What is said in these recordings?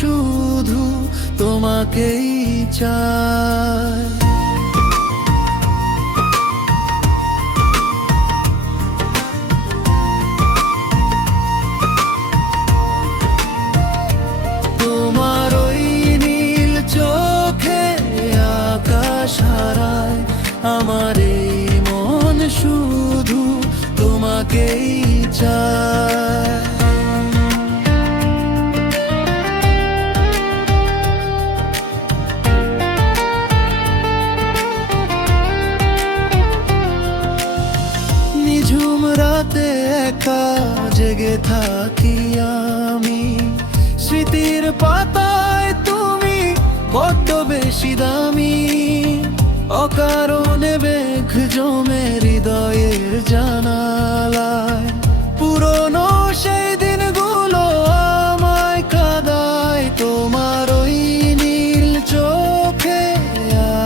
শুধু তোমাকেই চায়। তোমার ওই নীল চোখে আকাশ হারায়, আমার এই মন শুধু তোমাকেই চায়। নিঝুম রাতে একা জেগে থাকি আমি, স্মৃতির পাতায় তুমি বড্ড বেশি দামি। অকারণে মেঘ জমে হৃদয়ের জানালায়, পুরনো সেই দিনগুলো আমায় কাঁদায়। তোমার ওই নীল চোখে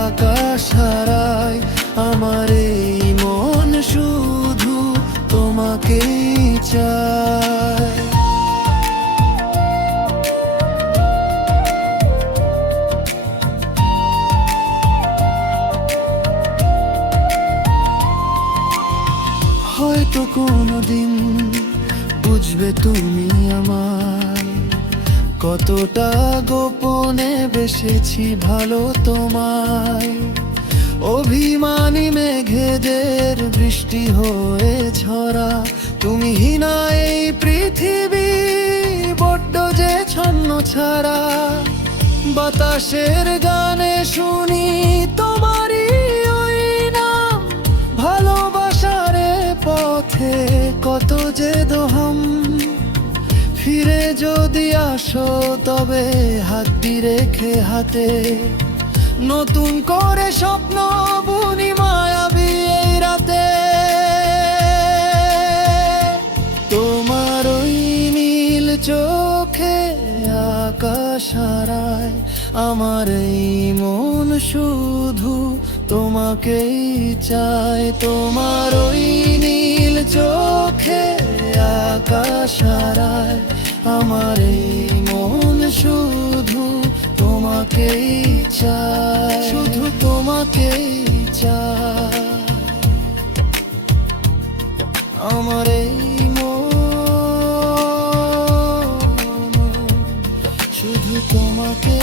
আকাশ হারায়, আমার এই মন শুধু তোমাকেই চায়। হয়তো কোনোদিন বুঝবে তুমি আমায়, কতটা গোপনে বেসেছি ভালো তোমায়। অভিমানী মেঘেদের বৃষ্টি হয়ে ঝরা, তুমি হিনা এই পৃথিবী বড্ড যে ছন্ন ছাড়া। বাতাসের গানে শুনি তোমারই ওই নাম, ভালোবাসার পথে কত যে দোহাম। ফিরে যদি আসো তবে হাতটি রেখে হাতে, নতুন করে স্বপ্ন বুনি মায়াবী এই রাতে। তোমার ওই নীল চোখে আকাশ হারায়, আমার এই মন শুধু তোমাকেই চায়। তোমার ওই নীল চোখে আকাশ হারায়, আমার এই মন শুধু তোমাকেই চায়, শুধু তোমাকেই চায়। আমার এই মন শুধু তোমাকে